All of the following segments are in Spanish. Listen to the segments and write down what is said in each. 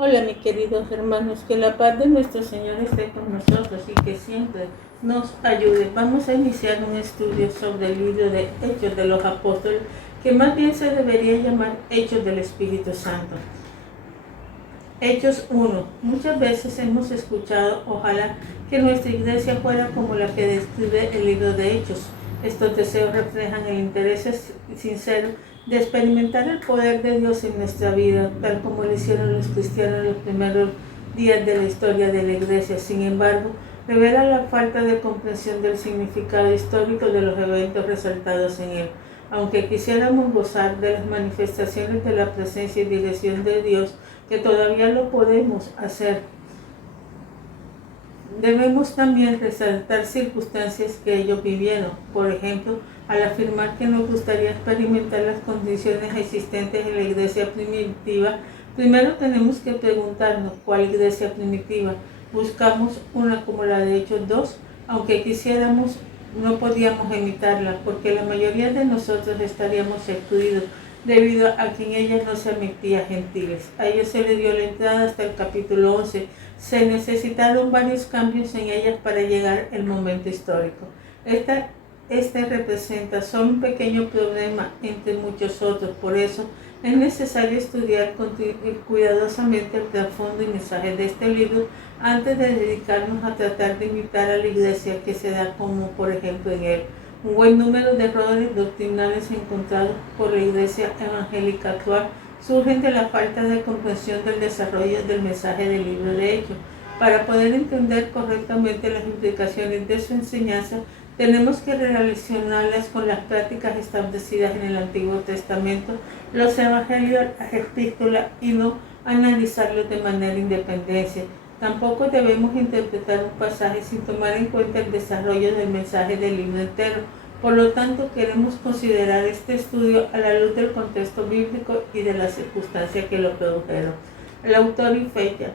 Hola, mis queridos hermanos, que la paz de nuestro Señor esté con nosotros y que siempre nos ayude. Vamos a iniciar un estudio sobre el libro de Hechos de los Apóstoles, que más bien se debería llamar Hechos del Espíritu Santo. Hechos 1. Muchas veces hemos escuchado, ojalá que nuestra iglesia fuera como la que describe el libro de Hechos. Estos deseos reflejan el interés sincero de experimentar el poder de Dios en nuestra vida, tal como lo hicieron los cristianos en los primeros días de la historia de la iglesia. Sin embargo, revela la falta de comprensión del significado histórico de los eventos resaltados en él. Aunque quisiéramos gozar de las manifestaciones de la presencia y dirección de Dios, que todavía lo podemos hacer, debemos también resaltar circunstancias que ellos vivieron. Por ejemplo, al afirmar que nos gustaría experimentar las condiciones existentes en la iglesia primitiva, primero tenemos que preguntarnos cuál iglesia primitiva. Buscamos una como la de Hechos 2, aunque quisiéramos, no podíamos imitarla, porque la mayoría de nosotros estaríamos excluidos, debido a que en ella no se admitía gentiles. A ellos se les dio la entrada hasta el capítulo 11. Se necesitaron varios cambios en ellas para llegar el momento histórico. Este representa solo un pequeño problema entre muchos otros. Por eso es necesario estudiar cuidadosamente el trasfondo y mensaje de este libro antes de dedicarnos a tratar de imitar a la iglesia que se da como por ejemplo en él. Un buen número de errores doctrinales encontrados por la iglesia evangélica actual surgen de la falta de comprensión del desarrollo del mensaje del libro de Hechos. Para poder entender correctamente las implicaciones de su enseñanza, tenemos que relacionarlas con las prácticas establecidas en el Antiguo Testamento, los evangelios, las epístolas, y no analizarlos de manera independiente. Tampoco debemos interpretar un pasaje sin tomar en cuenta el desarrollo del mensaje del libro entero. Por lo tanto, queremos considerar este estudio a la luz del contexto bíblico y de las circunstancias que lo produjeron. El autor y fecha.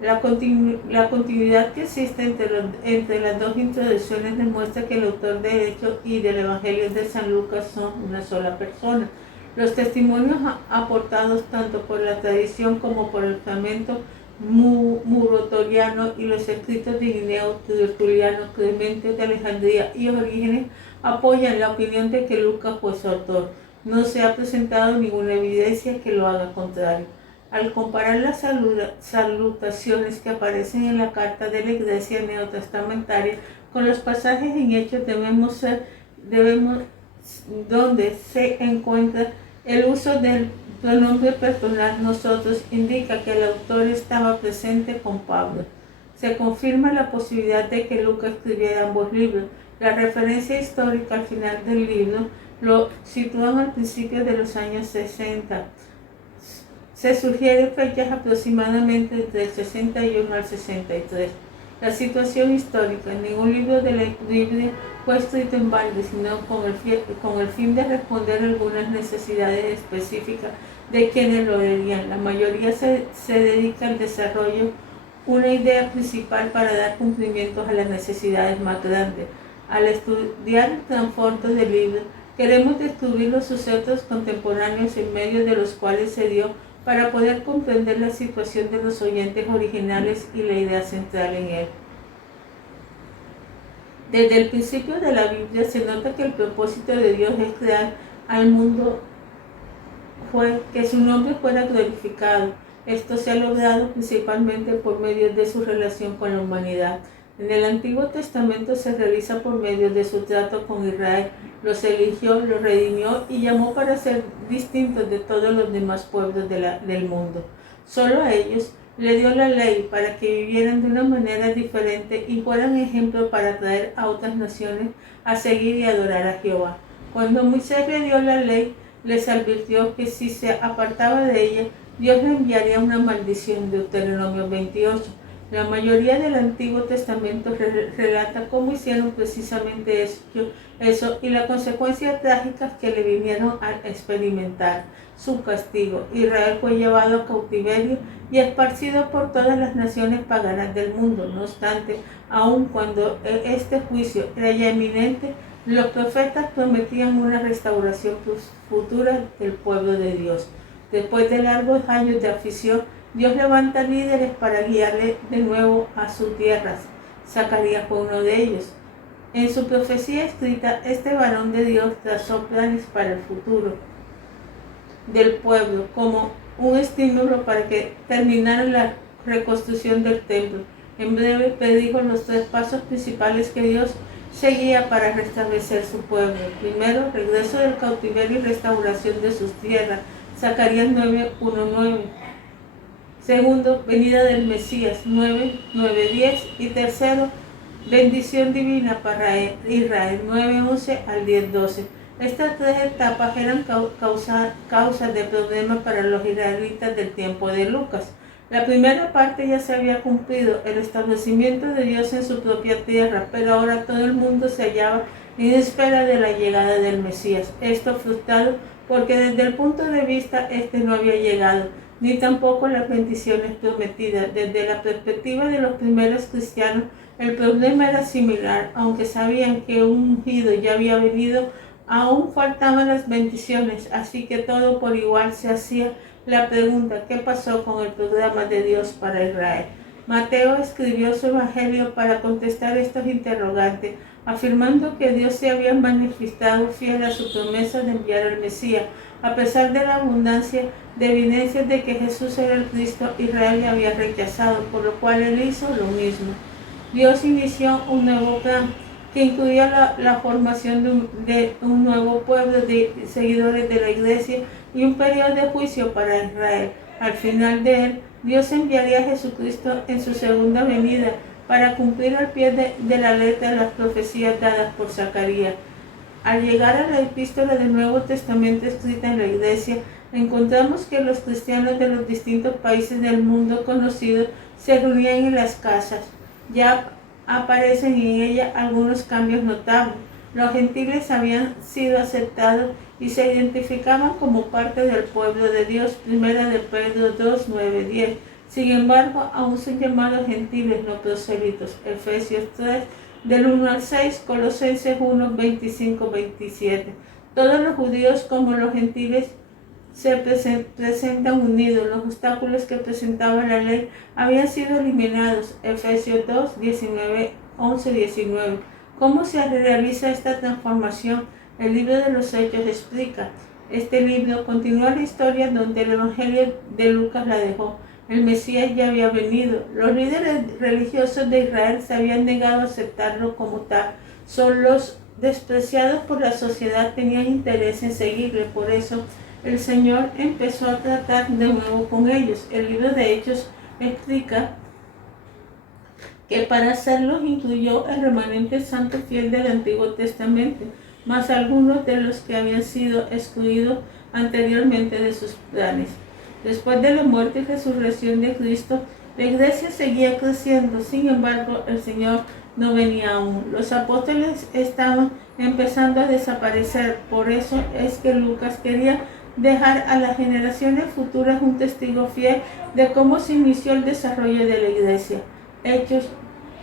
La continuidad que existe entre las dos introducciones demuestra que el autor de Hechos y del Evangelio de San Lucas son una sola persona. Los testimonios aportados tanto por la tradición como por el fragmento muratoriano y los escritos de Ireneo, Tertuliano, Clemente de Alejandría y Orígenes apoyan la opinión de que Lucas fue su autor. No se ha presentado ninguna evidencia que lo haga contrario. Al comparar las salutaciones que aparecen en la carta de la iglesia neotestamentaria con los pasajes en Hechos, donde se encuentra el uso del pronombre personal nosotros, indica que el autor estaba presente con Pablo. Se confirma la posibilidad de que Lucas escribiera ambos libros. La referencia histórica al final del libro lo sitúan al principio de los años 60. Se sugieren fechas aproximadamente entre el 61 al 63. La situación histórica. Ningún libro de la Biblia fue escrito en balde, sino con el fin de responder algunas necesidades específicas de quienes lo leían. La mayoría se dedica al desarrollo, una idea principal para dar cumplimiento a las necesidades más grandes. Al estudiar el trasfondo del libro, queremos descubrir los sucesos contemporáneos en medio de los cuales se dio, para poder comprender la situación de los oyentes originales y la idea central en él. Desde el principio de la Biblia se nota que el propósito de Dios es crear al mundo, fue que su nombre fuera glorificado. Esto se ha logrado principalmente por medio de su relación con la humanidad. En el Antiguo Testamento se realiza por medio de su trato con Israel. Los eligió, los redimió y llamó para ser distintos de todos los demás pueblos del mundo. Solo a ellos le dio la ley para que vivieran de una manera diferente y fueran ejemplo para atraer a otras naciones a seguir y adorar a Jehová. Cuando Moisés le dio la ley, les advirtió que si se apartaba de ella, Dios le enviaría una maldición. Deuteronomio 28. La mayoría del Antiguo Testamento relata cómo hicieron precisamente eso y las consecuencias trágicas que le vinieron a experimentar. Su castigo. Israel fue llevado a cautiverio y esparcido por todas las naciones paganas del mundo. No obstante, aun cuando este juicio era ya inminente, los profetas prometían una restauración futura del pueblo de Dios. Después de largos años de aflicción, Dios levanta líderes para guiarle de nuevo a su tierra. Zacarías fue uno de ellos. En su profecía escrita, este varón de Dios trazó planes para el futuro del pueblo como un estímulo para que terminara la reconstrucción del templo. En breve predijo los 3 pasos principales que Dios seguía para restablecer su pueblo. Primero, regreso del cautiverio y restauración de sus tierras. Zacarías 9:1-9. Segundo, venida del Mesías 9:9-10. Y tercero, bendición divina para Israel 9:11-10:12. Estas 3 etapas eran causas de problemas para los israelitas del tiempo de Lucas. La primera parte ya se había cumplido, el establecimiento de Dios en su propia tierra, pero ahora todo el mundo se hallaba en espera de la llegada del Mesías. Esto frustrado porque desde el punto de vista este no había llegado, ni tampoco las bendiciones prometidas. Desde la perspectiva de los primeros cristianos, el problema era similar. Aunque sabían que un ungido ya había venido, aún faltaban las bendiciones, así que todo por igual se hacía la pregunta: ¿qué pasó con el programa de Dios para Israel? Mateo escribió su evangelio para contestar estos interrogantes, afirmando que Dios se había manifestado fiel a su promesa de enviar al Mesías. A pesar de la abundancia de evidencias de que Jesús era el Cristo, Israel le había rechazado, por lo cual él hizo lo mismo. Dios inició un nuevo plan que incluía la formación de un nuevo pueblo de seguidores de la iglesia y un periodo de juicio para Israel. Al final de él, Dios enviaría a Jesucristo en su segunda venida para cumplir al pie de la letra las profecías dadas por Zacarías. Al llegar a la epístola del Nuevo Testamento escrita en la iglesia, encontramos que los cristianos de los distintos países del mundo conocido se reunían en las casas. Ya aparecen en ella algunos cambios notables. Los gentiles habían sido aceptados y se identificaban como parte del pueblo de Dios. Primera de Pedro 2:9-10. Sin embargo, aún son llamados gentiles no prosélitos. Efesios 3, del 1-6, Colosenses 1:25-27. Todos los judíos como los gentiles se presentan unidos. Los obstáculos que presentaba la ley habían sido eliminados. Efesios 2, 19, 11, 19. ¿Cómo se realiza esta transformación? El libro de los Hechos explica. Este libro continúa la historia donde el Evangelio de Lucas la dejó. El Mesías ya había venido. Los líderes religiosos de Israel se habían negado a aceptarlo como tal. Solo los despreciados por la sociedad tenían interés en seguirle. Por eso el Señor empezó a tratar de nuevo con ellos. El libro de Hechos explica que para hacerlos incluyó el remanente santo fiel del Antiguo Testamento, más algunos de los que habían sido excluidos anteriormente de sus planes. Después de la muerte y resurrección de Cristo, la iglesia seguía creciendo. Sin embargo, el Señor no venía aún. Los apóstoles estaban empezando a desaparecer. Por eso es que Lucas quería dejar a las generaciones futuras un testigo fiel de cómo se inició el desarrollo de la iglesia. Hechos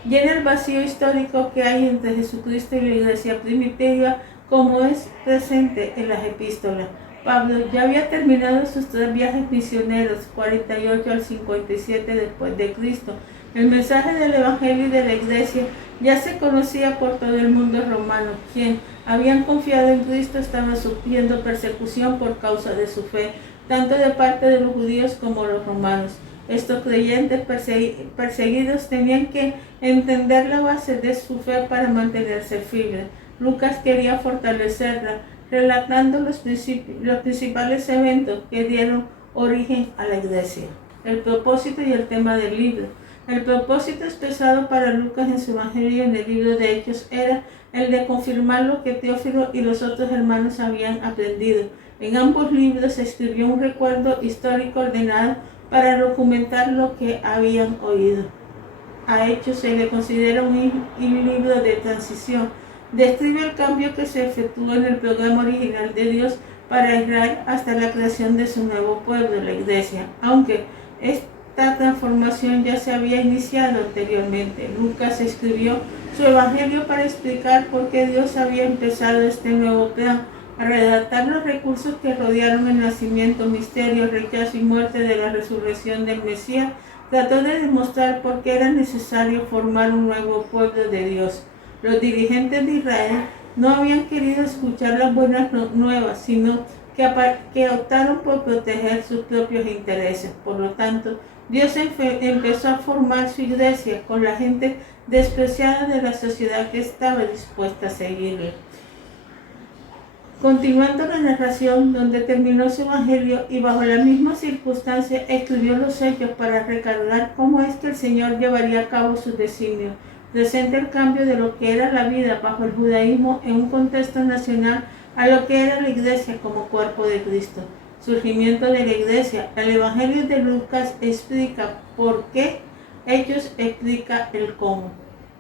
llena el vacío histórico que hay entre Jesucristo y la iglesia primitiva, como es presente en las epístolas. Pablo ya había terminado sus 3 viajes misioneros, 48 al 57 después de Cristo. El mensaje del Evangelio y de la iglesia ya se conocía por todo el mundo romano. Quien habían confiado en Cristo estaban sufriendo persecución por causa de su fe, tanto de parte de los judíos como los romanos. Estos creyentes perseguidos tenían que entender la base de su fe para mantenerse firmes. Lucas quería fortalecerla, relatando los principales eventos que dieron origen a la iglesia. El propósito y el tema del libro. El propósito expresado para Lucas en su evangelio en el libro de Hechos era el de confirmar lo que Teófilo y los otros hermanos habían aprendido. En ambos libros se escribió un recuerdo histórico ordenado para documentar lo que habían oído. A Hechos se le considera un libro de transición. Describe el cambio que se efectuó en el programa original de Dios para Israel hasta la creación de su nuevo pueblo, la iglesia. Aunque esta transformación ya se había iniciado anteriormente, Lucas escribió su evangelio para explicar por qué Dios había empezado este nuevo plan. Al redactar los recursos que rodearon el nacimiento, misterio, rechazo y muerte de la resurrección del Mesías, trató de demostrar por qué era necesario formar un nuevo pueblo de Dios. Los dirigentes de Israel no habían querido escuchar las buenas nuevas, sino que optaron por proteger sus propios intereses. Por lo tanto, Dios empezó a formar su iglesia con la gente despreciada de la sociedad que estaba dispuesta a seguirle. Continuando la narración donde terminó su evangelio y bajo la misma circunstancia escribió los hechos para recordar cómo es que el Señor llevaría a cabo su designio. Presenta el cambio de lo que era la vida bajo el judaísmo en un contexto nacional a lo que era la iglesia como cuerpo de Cristo. Surgimiento de la iglesia. El evangelio de Lucas explica por qué, Hechos explica el cómo.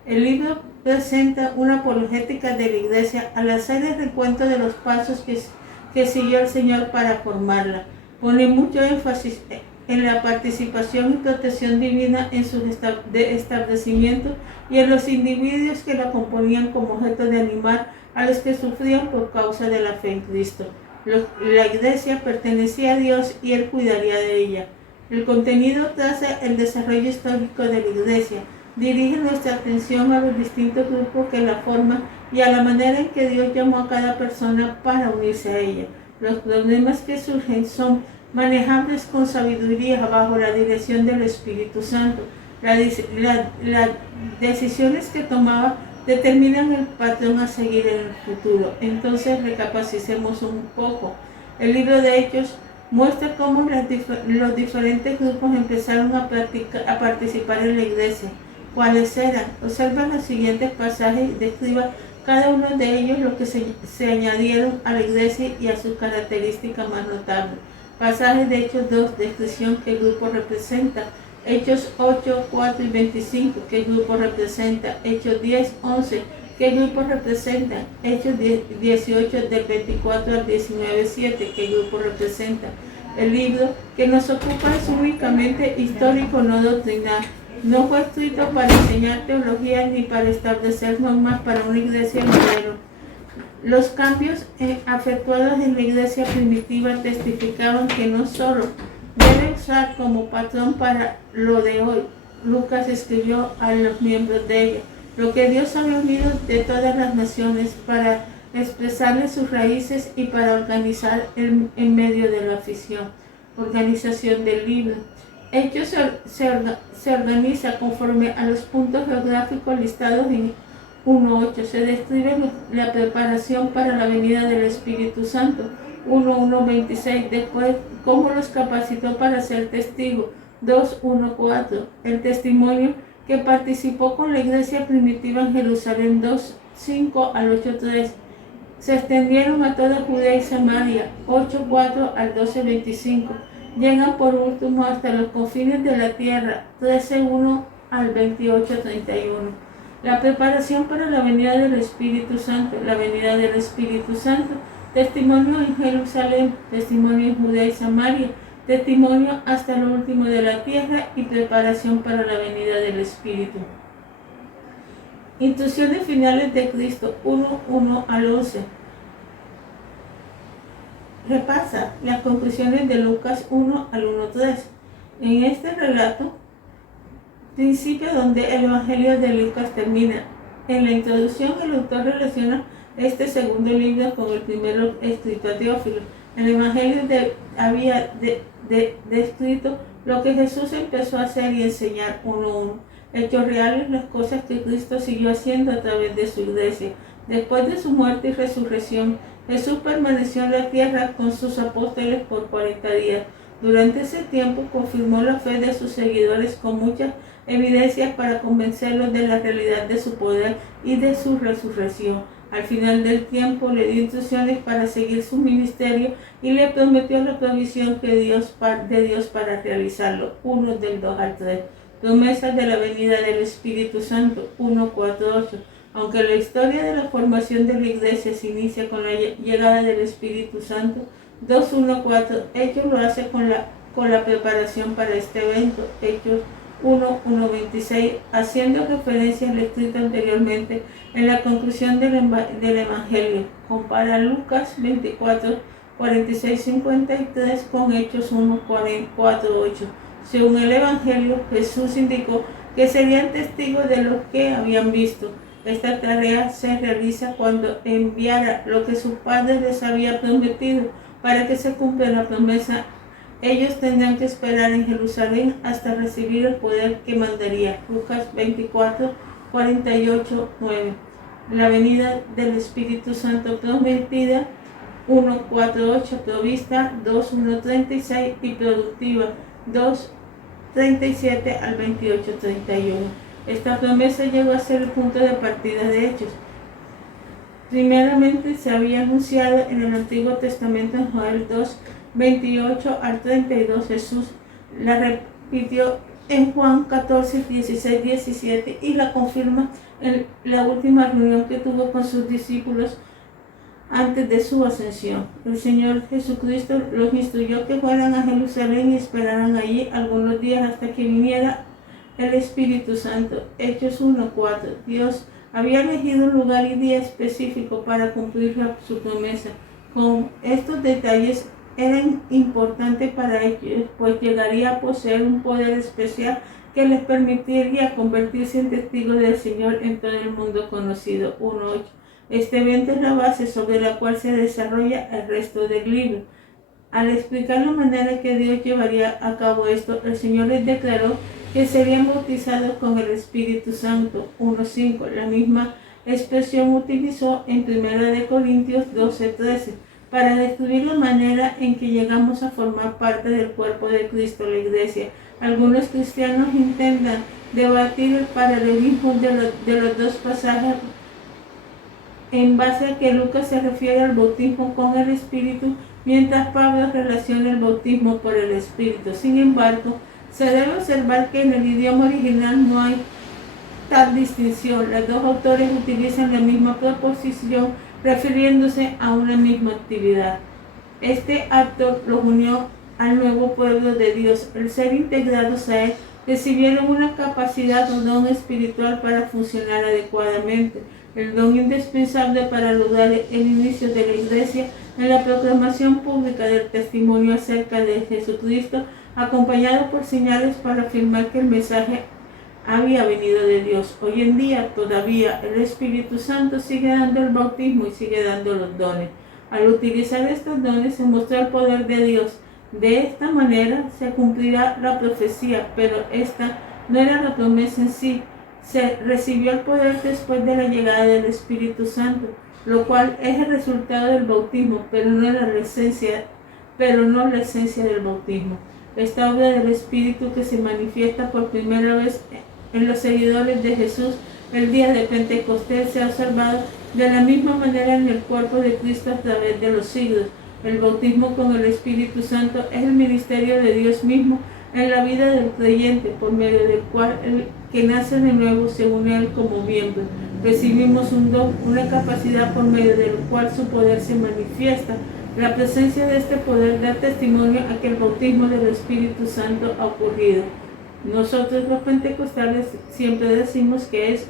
El libro presenta una apologética de la iglesia al hacer el recuento de los pasos que siguió el Señor para formarla. Pone mucho énfasis en la participación y protección divina en su establecimiento y en los individuos que la componían como objeto de animar a los que sufrían por causa de la fe en Cristo. La iglesia pertenecía a Dios y Él cuidaría de ella. El contenido traza el desarrollo histórico de la iglesia. Dirige nuestra atención a los distintos grupos que la forman y a la manera en que Dios llamó a cada persona para unirse a ella. Los problemas que surgen son manejables con sabiduría bajo la dirección del Espíritu Santo. Las decisiones que tomaba determinan el patrón a seguir en el futuro. Entonces recapacitemos un poco. El libro de Hechos muestra cómo los diferentes grupos empezaron a participar en la iglesia. ¿Cuáles eran? Observa los siguientes pasajes y describa cada uno de ellos lo que se añadieron a la iglesia y a sus características más notables. Pasajes de Hechos 2, descripción que el grupo representa. Hechos 8, 4 y 25, que el grupo representa. Hechos 10, 11, que el grupo representa. Hechos 18, del 24 al 19, 7, que el grupo representa. El libro que nos ocupa es únicamente histórico, no doctrinal. No fue escrito para enseñar teología ni para establecer normas para una iglesia modelo. Los cambios efectuados en la iglesia primitiva testificaban que no solo debe usar como patrón para lo de hoy. Lucas escribió a los miembros de ella, lo que Dios había unido de todas las naciones para expresarle sus raíces y para organizar en medio de la afición. Organización del libro. Hechos se organiza conforme a los puntos geográficos listados en 1.8. Se describe la preparación para la venida del Espíritu Santo. 1.1.26. Después, cómo los capacitó para ser testigos. 2.1.4. El testimonio que participó con la iglesia primitiva en Jerusalén. 2.5 al 8.3. Se extendieron a toda Judea y Samaria. 8.4 al 12.25. Llegan por último hasta los confines de la tierra, 13.1 al 28.31. La preparación para la venida del Espíritu Santo, la venida del Espíritu Santo, testimonio en Jerusalén, testimonio en Judea y Samaria, testimonio hasta lo último de la tierra y preparación para la venida del Espíritu. Instrucciones finales de Cristo, 1.1 al 11. Repasa las conclusiones de Lucas 1 al 1.3. En este relato, principio donde el Evangelio de Lucas termina. En la introducción, el autor relaciona este segundo libro con el primero escrito a Teófilo. El Evangelio había descrito lo que Jesús empezó a hacer y enseñar 1:1. Hechos reales, las cosas que Cristo siguió haciendo a través de su iglesia. Después de su muerte y resurrección, Jesús permaneció en la tierra con sus apóstoles por 40 días. Durante ese tiempo confirmó la fe de sus seguidores con muchas evidencias para convencerlos de la realidad de su poder y de su resurrección. Al final del tiempo le dio instrucciones para seguir su ministerio y le prometió la provisión de Dios para realizarlo. 1 del 2 al 3. Promesas de la venida del Espíritu Santo. 1, 4, 8. Aunque la historia de la formación de la iglesia se inicia con la llegada del Espíritu Santo, 2.1.4, Hechos lo hace con la preparación para este evento. Hechos 1:26, haciendo referencia al escrito anteriormente en la conclusión del Evangelio. Compara Lucas 24:46-53 con Hechos 1:4-8. Según el Evangelio, Jesús indicó que serían testigos de lo que habían visto. Esta tarea se realiza cuando enviara lo que su Padre les había prometido. Para que se cumpla la promesa, ellos tendrán que esperar en Jerusalén hasta recibir el poder que mandaría. Lucas 24:48-9. La venida del Espíritu Santo prometida, 1:4-8, provista, 2:1-36 y productiva, 2:37-28-31. Esta promesa llegó a ser el punto de partida de Hechos. Primeramente se había anunciado en el Antiguo Testamento en Joel 2:28-32. Jesús la repitió en Juan 14:16-17 y la confirma en la última reunión que tuvo con sus discípulos antes de su ascensión. El Señor Jesucristo los instruyó que fueran a Jerusalén y esperaran allí algunos días hasta que viniera el Espíritu Santo. Hechos 1:4. Dios había elegido un lugar y día específico para cumplir su promesa. Con estos detalles eran importantes para ellos, pues llegaría a poseer un poder especial que les permitiría convertirse en testigos del Señor en todo el mundo conocido. 1:8. Este evento es la base sobre la cual se desarrolla el resto del libro. Al explicar la manera que Dios llevaría a cabo esto, el Señor les declaró que serían bautizados con el Espíritu Santo. 1:5. La misma expresión utilizó en 1 Corintios 12:13 para describir la manera en que llegamos a formar parte del cuerpo de Cristo, la Iglesia. Algunos cristianos intentan debatir el paralelismo de los dos pasajes en base a que Lucas se refiere al bautismo con el Espíritu, mientras Pablo relaciona el bautismo por el Espíritu. Sin embargo, se debe observar que en el idioma original no hay tal distinción. Los dos autores utilizan la misma preposición refiriéndose a una misma actividad. Este acto los unió al nuevo pueblo de Dios. Al ser integrados a él, recibieron una capacidad o don espiritual para funcionar adecuadamente. El don indispensable para lograr el inicio de la Iglesia en la proclamación pública del testimonio acerca de Jesucristo, acompañado por señales para afirmar que el mensaje había venido de Dios. Hoy en día todavía el Espíritu Santo sigue dando el bautismo y sigue dando los dones. Al utilizar estos dones se mostró el poder de Dios. De esta manera se cumplirá la profecía, pero esta no era la promesa en sí. Se recibió el poder después de la llegada del Espíritu Santo, lo cual es el resultado del bautismo, pero no la esencia del bautismo. Esta obra del Espíritu que se manifiesta por primera vez en los seguidores de Jesús el día de Pentecostés se ha observado de la misma manera en el cuerpo de Cristo a través de los siglos. El bautismo con el Espíritu Santo es el ministerio de Dios mismo en la vida del creyente, por medio del cual el que nace de nuevo se une a él como miembro. Recibimos un don, una capacidad por medio del cual su poder se manifiesta. La presencia de este poder da testimonio a que el bautismo del Espíritu Santo ha ocurrido. Nosotros los pentecostales siempre decimos que es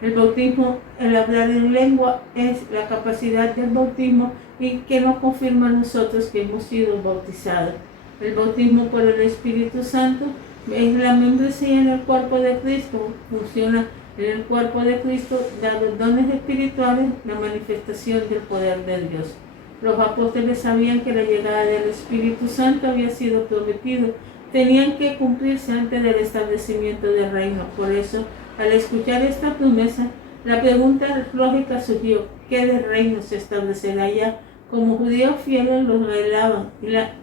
el bautismo, el hablar en lengua es la capacidad del bautismo y que nos confirma a nosotros que hemos sido bautizados. El bautismo por el Espíritu Santo es la membresía en el cuerpo de Cristo, funciona en el cuerpo de Cristo, da los dones espirituales, la manifestación del poder de Dios. Los apóstoles sabían que la llegada del Espíritu Santo había sido prometido, tenían que cumplirse antes del establecimiento del reino. Por eso, al escuchar esta promesa, la pregunta lógica surgió: ¿qué de reino se establecerá ya? Como judíos fieles los revelaban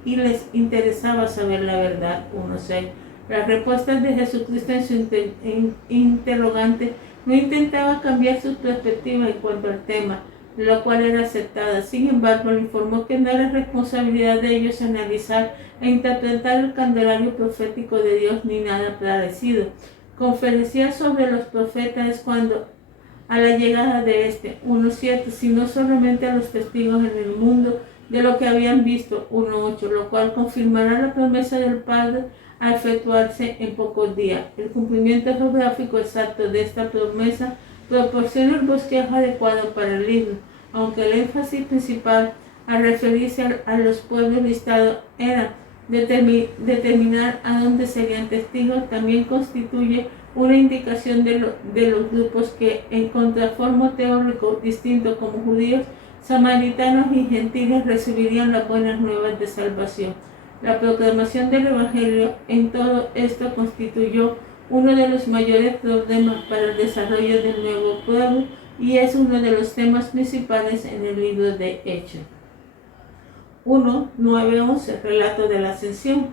y les interesaba saber la verdad. 1:6. Las respuestas de Jesucristo en su interrogante no intentaba cambiar su perspectiva en cuanto al tema, lo cual era aceptada. Sin embargo, le informó que no era responsabilidad de ellos analizar e interpretar el candelario profético de Dios ni nada parecido. Conferenciar sobre los profetas es cuando a la llegada de este 1:7, sino solamente a los testigos en el mundo de lo que habían visto. 1:8, lo cual confirmará la promesa del Padre a efectuarse en pocos días. El cumplimiento geográfico exacto de esta promesa proporciona el bosquejo adecuado para el libro, aunque el énfasis principal al referirse a los pueblos listados era determinar a dónde serían testigos, también constituye una indicación de los grupos que, en contraformo teórico distinto como judíos, samaritanos y gentiles, recibirían las buenas nuevas de salvación. La proclamación del Evangelio en todo esto constituyó uno de los mayores problemas para el desarrollo del nuevo pueblo y es uno de los temas principales en el libro de Hechos. 1:9-11, relato de la ascensión.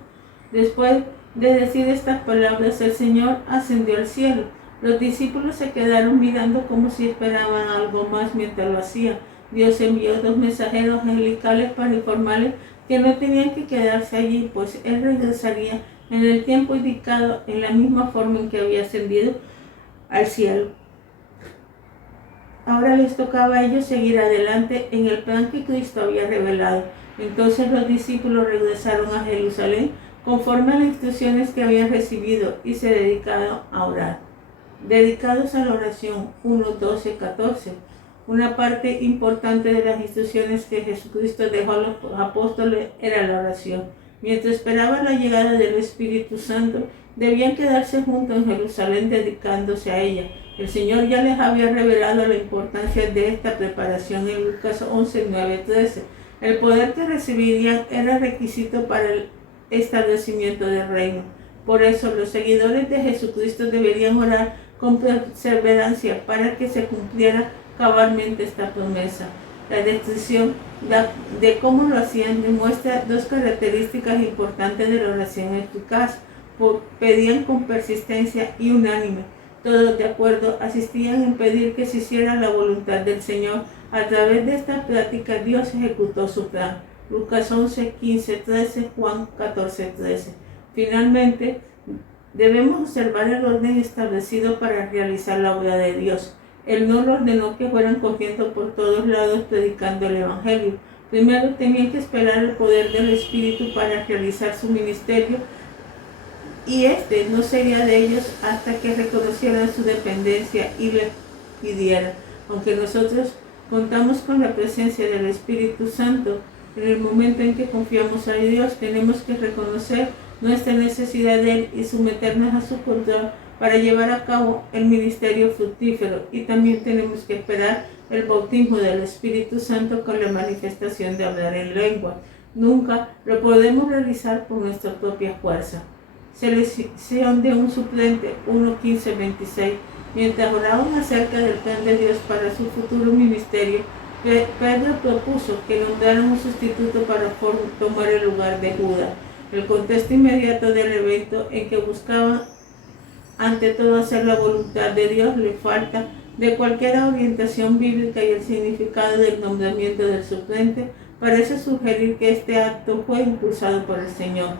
Después de decir estas palabras, el Señor ascendió al cielo. Los discípulos se quedaron mirando como si esperaban algo más mientras lo hacía. Dios envió 2 mensajeros angelicales para informarles que no tenían que quedarse allí, pues Él regresaría en el tiempo indicado en la misma forma en que había ascendido al cielo. Ahora les tocaba a ellos seguir adelante en el plan que Cristo había revelado. Entonces los discípulos regresaron a Jerusalén conforme a las instrucciones que habían recibido y se dedicaron a orar. Dedicados a la oración 1:12-14. Una parte importante de las instrucciones que Jesucristo dejó a los apóstoles era la oración. Mientras esperaban la llegada del Espíritu Santo, debían quedarse juntos en Jerusalén dedicándose a ella. El Señor ya les había revelado la importancia de esta preparación en Lucas 11:9-13. El poder que recibirían era requisito para el establecimiento del reino. Por eso los seguidores de Jesucristo deberían orar con perseverancia para que se cumpliera cabalmente esta promesa. La descripción de cómo lo hacían demuestra 2 características importantes de la oración eficaz. Pedían con persistencia y unánime. Todos de acuerdo asistían en pedir que se hiciera la voluntad del Señor. A través de esta práctica Dios ejecutó su plan. Lucas 11:15-13, Juan 14:13. Finalmente, debemos observar el orden establecido para realizar la obra de Dios. Él no lo ordenó que fueran corriendo por todos lados predicando el Evangelio. Primero tenían que esperar el poder del Espíritu para realizar su ministerio, y este no sería de ellos hasta que reconocieran su dependencia y le pidieran. Aunque nosotros contamos con la presencia del Espíritu Santo, en el momento en que confiamos a Dios tenemos que reconocer nuestra necesidad de Él y someternos a su control para llevar a cabo el ministerio fructífero, y también tenemos que esperar el bautismo del Espíritu Santo con la manifestación de hablar en lengua. Nunca lo podemos realizar por nuestra propia fuerza. Selección de un suplente 1:15-26. Mientras oraban acerca del plan de Dios para su futuro ministerio, Pedro propuso que nombraran un sustituto para tomar el lugar de Judas. El contexto inmediato del evento, en que buscaban ante todo hacer la voluntad de Dios, le falta de cualquier orientación bíblica, y el significado del nombramiento del suplente parece sugerir que este acto fue impulsado por el Señor.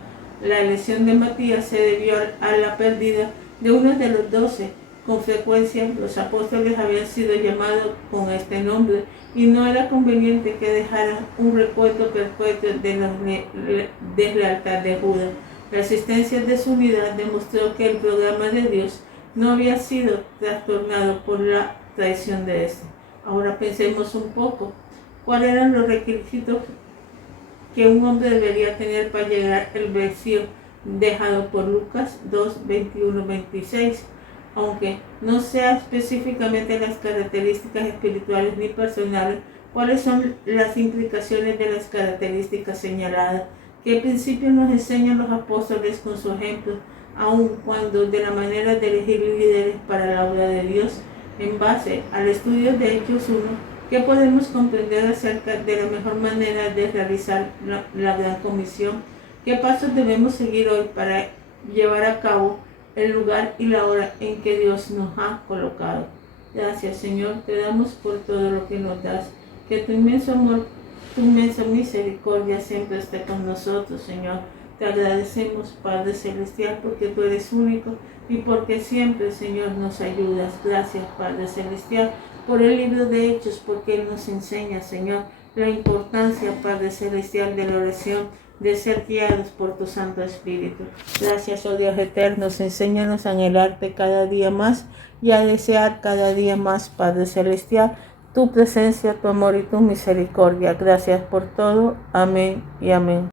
La elección de Matías se debió a la pérdida de uno de los 12. Con frecuencia los apóstoles habían sido llamados con este nombre y no era conveniente que dejaran un recuerdo perpetuo de la deslealtad de Judas. La existencia de su unidad demostró que el programa de Dios no había sido trastornado por la traición de este. Ahora pensemos un poco. ¿Cuáles eran los requisitos que un hombre debería tener para llegar al vacío dejado por Lucas 2:21-26? Aunque no sea específicamente las características espirituales ni personales, ¿cuáles son las implicaciones de las características señaladas? ¿Qué principios nos enseñan los apóstoles con su ejemplo, aun cuando de la manera de elegir líderes para la obra de Dios? En base al estudio de Hechos 1, ¿qué podemos comprender acerca de la mejor manera de realizar la gran comisión? ¿Qué pasos debemos seguir hoy para llevar a cabo el lugar y la hora en que Dios nos ha colocado? Gracias, Señor, te damos por todo lo que nos das. Que tu inmenso amor, tu inmensa misericordia siempre esté con nosotros, Señor. Te agradecemos, Padre Celestial, porque tú eres único y porque siempre, Señor, nos ayudas. Gracias, Padre Celestial, por el libro de Hechos, porque Él nos enseña, Señor, la importancia, Padre Celestial, de la oración, de ser guiados por tu Santo Espíritu. Gracias, oh Dios eterno, enséñanos a anhelarte cada día más y a desear cada día más, Padre Celestial, tu presencia, tu amor y tu misericordia. Gracias por todo. Amén y amén.